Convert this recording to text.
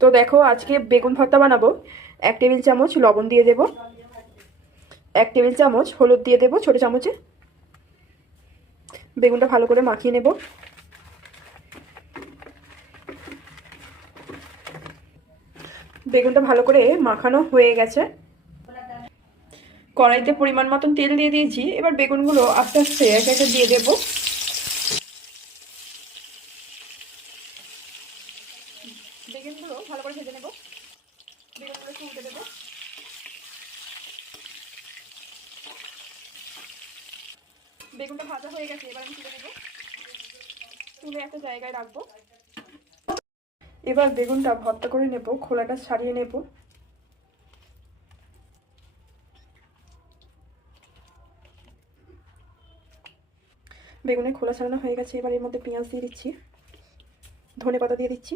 তো দেখো আজকে বেগুন ভর্তা বানাবো। 1 টেবিল চামচ লবণ দিয়ে দেব, 1 টেবিল চামচ হলুদ দিয়ে দেব ছোটো চামচে। বেগুনটা ভালো করে মাখিয়ে নেব। বেগুনটা ভালো করে মাখানো হয়ে গেছে। কড়াইতে পরিমাণ মতন তেল দিয়ে দিয়েছি। এবার বেগুনগুলো আস্তে আস্তে একে একে দিয়ে দেব। বেগুনগুলো ভালো করে ভেজে নেব। বেগুনগুলো একটু উল্টে দেবো। বেগুনটা ভাজা হয়ে গেছে, এবার আমি তুলে নেব। তুলে একটা জায়গায় রাখবো। এবার বেগুনটা ভর্তা করে নেব, খোলাটা ছাড়িয়ে নেব। বেগুনের খোলা ছাড়ানো হয়ে গেছে। এবার এর মধ্যে পেঁয়াজ দিয়ে দিচ্ছি, ধনেপাতা দিয়ে দিচ্ছি।